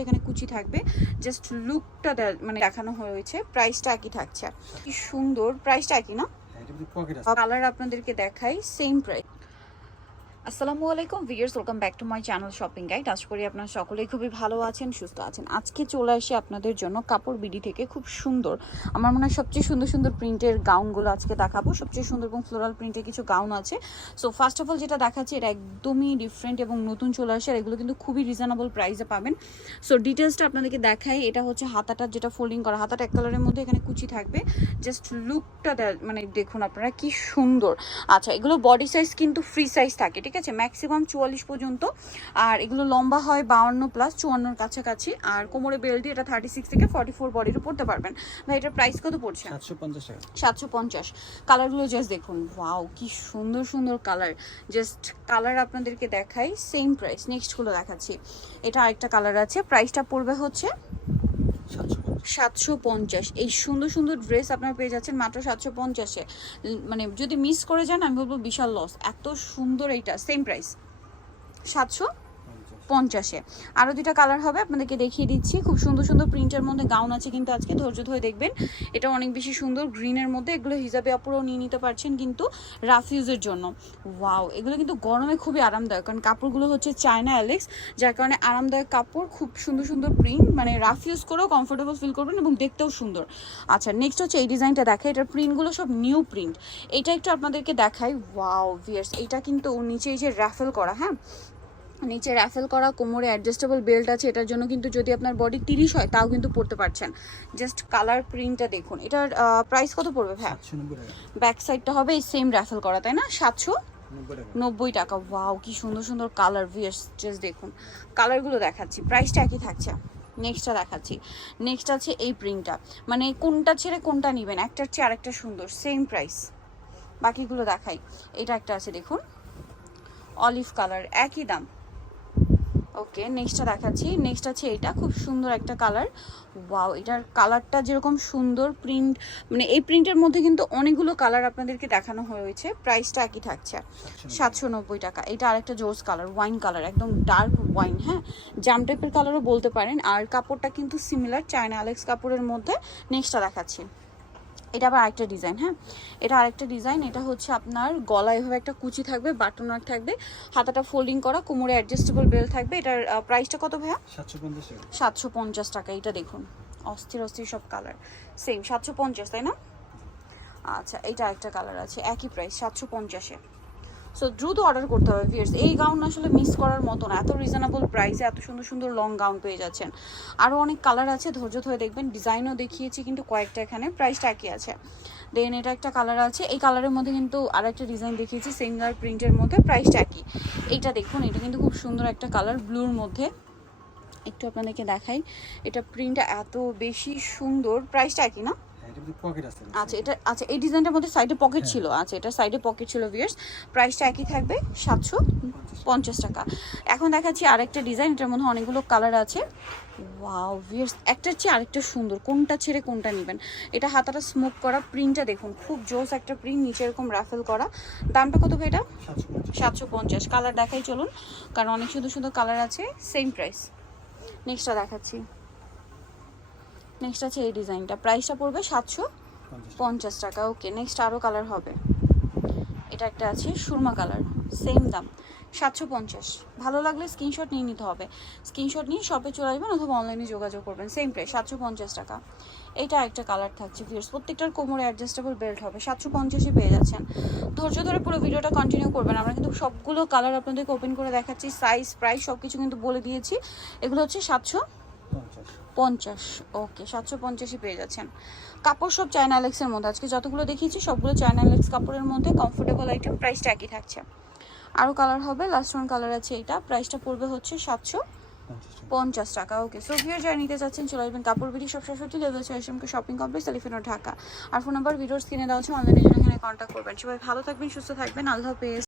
এখানে কুচি থাকবে। জাস্ট লুকটা মানে দেখানো হয়েছে। প্রাইসটা একই থাকছে আর কি। সুন্দর। প্রাইসটা একই না? কালার আপনাদেরকে দেখাই সেম প্রাইস আসসালামু আলাইকুম viewers welcome back to my channel shopping guide. আশা করি আপনারা সকলেই খুবই ভালো আছেন, সুস্থ আছেন। আজকে চলে আসি আপনাদের জন্য কাপড় বিডি থেকে খুব সুন্দর, আমার মনে হয় সবচেয়ে সুন্দর সুন্দর প্রিন্টের গাউনগুলো আজকে দেখাবো। সবচেয়ে সুন্দর এবং ফ্লোরাল প্রিন্টের কিছু গাউন আছে। সো ফার্স্ট অফ অল যেটা দেখাচ্ছি, এটা একদমই ডিফারেন্ট এবং নতুন চলে আসে, আর এগুলো কিন্তু খুবই রিজনেবল প্রাইসে পাবেন। সো ডিটেলসটা আপনাদেরকে দেখাই, এটা হচ্ছে হাতাটা যেটা ফোল্ডিং করা, হাতাটা এক কালারের মধ্যে এখানে কুচি থাকবে। জাস্ট লুকটা মানে দেখুন আপনারা কি সুন্দর। আচ্ছা এগুলো বডি সাইজ কিন্তু ফ্রি সাইজ থাকে ঠিক আছে? ম্যাক্সিমাম চুয়াল্লিশ পর্যন্ত। আর এগুলো লম্বা হয় বাউন্ন প্লাস চুয়ান্নর কাছাকাছি। আর কোমরে বেল্ট এটা থার্টি সিক্স থেকে ফর্টি ফোর বডিরও পড়তে পারবেন। ভাই এটার প্রাইস কত পড়ছে? সাতশো পঞ্চাশ সাতশো পঞ্চাশ। কালারগুলো জাস্ট দেখুন। ওয়াও কি সুন্দর সুন্দর কালার জাস্ট কালার আপনাদেরকে দেখাই সেম প্রাইস নেক্সটগুলো দেখাচ্ছি। এটা আরেকটা কালার আছে। প্রাইসটা পড়বে হচ্ছে সাতশো পঞ্চাশ। এই সুন্দর সুন্দর ড্রেস আপনারা পেয়ে যাচ্ছেন মাত্র সাতশো পঞ্চাশে। মানে যদি মিস করে যান, আমি বলব বিশাল লস এত সুন্দর এইটা সেম প্রাইস সাতশো? পঞ্চাশ। আরও দুইটা কালার হবে, আপনাদেরকে দেখিয়ে দিচ্ছি। খুব সুন্দর সুন্দর প্রিন্টের মধ্যে গাউন আছে কিন্তু আজকে, ধৈর্য ধরে দেখবেন। এটা অনেক বেশি সুন্দর গ্রিনের মধ্যে, এগুলো হিসাবে আপুরও নিয়ে নিতে পারছেন কিন্তু রাফ ইউজের জন্য। ওয়াও এগুলো কিন্তু গরমে খুবই আরামদায়ক, কারণ কাপড়গুলো হচ্ছে চায়না অ্যালেক্স যার কারণে আরামদায়ক কাপড়, খুব সুন্দর সুন্দর প্রিন্ট মানে রাফ ইউজ করেও কমফোর্টেবল ফিল করবেন এবং দেখতেও সুন্দর। আচ্ছা নেক্সট হচ্ছে এই ডিজাইনটা দেখা এটার প্রিন্টগুলো সব নিউ প্রিন্ট এটা একটু আপনাদেরকে দেখাই। ওয়াও ভিয়ার্স এটা কিন্তু নিচে এই যে র্যাফেল করা হ্যাঁ? নিচে র্যাফেল করা কোমরে অ্যাডজাস্টেবল বেল্ট আছে এটার জন্য কিন্তু যদি আপনার বডি তিরিশ হয় তাও কিন্তু পড়তে পারছেন। জাস্ট কালার প্রিন্টটা দেখুন। এটার প্রাইস কত পড়বে ভাই ব্যাক সাইডটা হবে এই সেম র্যাফেল করা তাই না? সাতশো নব্বই টাকা। নব্বই টাকা। ওয়াও কি সুন্দর সুন্দর কালার ভিয়ার্স জাস্ট দেখুন। কালারগুলো দেখাচ্ছি প্রাইসটা একই থাকছে। নেক্সটটা দেখাচ্ছি। নেক্সট আছে এই প্রিন্টটা মানে কোনটা ছেড়ে কোনটা নেবেন? একটার চেয়ে আরেকটা সুন্দর সেম প্রাইস বাকিগুলো দেখাই। এটা একটা আছে দেখুন। অলিভ কালার একই দাম। ওকে নেক্সটটা দেখাচ্ছি। নেক্সট আছে এটা খুব সুন্দর একটা কালার ওয়াও এটার কালারটা যেরকম সুন্দর প্রিন্ট মানে এই প্রিন্টের মধ্যে কিন্তু অনেকগুলো কালার আপনাদেরকে দেখানো হয়েছে। প্রাইসটা একই থাকছে। সাতশো নব্বই টাকা। এটা আরেকটা জোস কালার ওয়াইন কালার একদম ডার্ক ওয়াইন হ্যাঁ? জাম টাইপের কালারও বলতে পারেন। আর কাপড়টা কিন্তু সিমিলার চায়না অ্যালেক্স কাপড়ের মধ্যে। নেক্সটটা দেখাচ্ছি। এটা আবার আরেকটা ডিজাইন হ্যাঁ? এটা আরেকটা ডিজাইন এটা হচ্ছে আপনার গলায় এভাবে একটা কুচি থাকবে বাটন ওয়ার্ক থাকবে হাতাটা ফোল্ডিং করা কোমরে অ্যাডজাস্টেবল বেল থাকবে এটার প্রাইসটা কত ভাইয়া? সাতশো পঞ্চাশ টাকা। এটা দেখুন। অস্থির অস্থির সব কালার সেম সাতশো পঞ্চাশ তাই না? আচ্ছা এটা একটা কালার আছে একই প্রাইস সাতশো পঞ্চাশে। সো দ্রুত অর্ডার করতে হবে ভিয়ার্স এই গাউন আসলে মিস করার মতো না। এত রিজনেবল প্রাইসে এত সুন্দর সুন্দর লং গাউন পেয়ে যাচ্ছেন। আরও অনেক কালার আছে, ধৈর্য ধরে দেখবেন। ডিজাইনও দেখিয়েছি, কিন্তু কয়েকটা এখানে প্রাইসটা একই আছে। দেন এটা একটা কালার আছে। এই কালারের মধ্যে কিন্তু আর একটা ডিজাইন দেখিয়েছি সিঙ্গার প্রিন্টের মধ্যে প্রাইসটা একই। এইটা দেখুন, এটা কিন্তু খুব সুন্দর একটা কালার ব্লুর মধ্যে। একটু আপনাদেরকে দেখাই, এটা প্রিন্টটা এত বেশি সুন্দর প্রাইসটা একই না? হ্যাঁ আচ্ছা এটা আচ্ছা এই ডিজাইনটার মধ্যে সাইডে পকেট ছিল। আচ্ছা এটা সাইডে পকেট ছিল ভিয়ার্স প্রাইসটা একই থাকবে সাতশো পঞ্চাশ। টাকা। এখন দেখাচ্ছি আরেকটা ডিজাইন এটার মধ্যে অনেকগুলো কালার আছে। ওয়াও ভিয়ার্স একটার চেয়ে আরেকটা সুন্দর। কোনটা ছেড়ে কোনটা নেবেন? এটা হাতাটা স্মোক করা প্রিন্টটা দেখুন খুব জোস একটা প্রিন্ট নিচে এরকম রাফেল করা। দামটা কত এটা? সাতশো পঞ্চাশ। কালার দেখাই চলুন কারণ অনেক সুন্দর সুন্দর কালার আছে সেম প্রাইস নেক্সটটা দেখাচ্ছি। নেক্সট আছে এই ডিজাইনটা। প্রাইসটা পড়বে সাতশো পঞ্চাশ পঞ্চাশ টাকা। ওকে নেক্সট আরও কালার হবে। এটা একটা আছে সুরমা কালার সেম দাম সাতশো পঞ্চাশ। ভালো লাগলে স্ক্রিনশট নিয়ে নিতে হবে। স্ক্রিনশট নিয়ে শপে চলে আসবেন অথবা অনলাইনে যোগাযোগ করবেন। সেম প্রাইস সাতশো পঞ্চাশ টাকা। এটা একটা কালার থাকছে ভিউর্স প্রত্যেকটার কোমরে অ্যাডজাস্টেবল বেল্ট হবে। সাতশো পঞ্চাশই পেয়ে যাচ্ছেন। ধৈর্য ধরে পুরো ভিডিওটা কন্টিনিউ করবেন। আমরা কিন্তু সবগুলো কালার আপনাদেরকে ওপেন করে দেখাচ্ছি। সাইজ প্রাইস সব কিছু কিন্তু বলে দিয়েছি। এগুলো হচ্ছে সাতশো পঞ্চাশ, ওকে, সাতশো পঞ্চাশই পেয়ে যাচ্ছেন। কাপড় সব চায়না অ্যালেক্সের মধ্যে। আজকে যতগুলো দেখিয়েছি, সবগুলো চায়না অ্যালেক্স কাপড়ের মধ্যে কমফোর্টেবল আইটেম প্রাইসটা একই থাকছে। আরও কালার হবে লাস্ট ওয়ান কালার আছে এটা। প্রাইসটা পড়বে হচ্ছে সাতশো পঞ্চাশ টাকা। ওকে সো ভিডিও নিতে চাচ্ছেন, চলে আসবেন কাপড় বিডি সব শাশুড়ি লেভেল ছয়শমকে শপিং কমপ্লেক্স এলিফেনো ঢাকা। আর ফোন নাম্বার ভিডিওর স্ক্রিনে দেওয়া আছে অনলাইনে জন্য এখানে কন্ট্যাক্ট করবেন। সবাই ভালো থাকবেন, সুস্থ থাকবেন। আল্লাহ হাফেজ।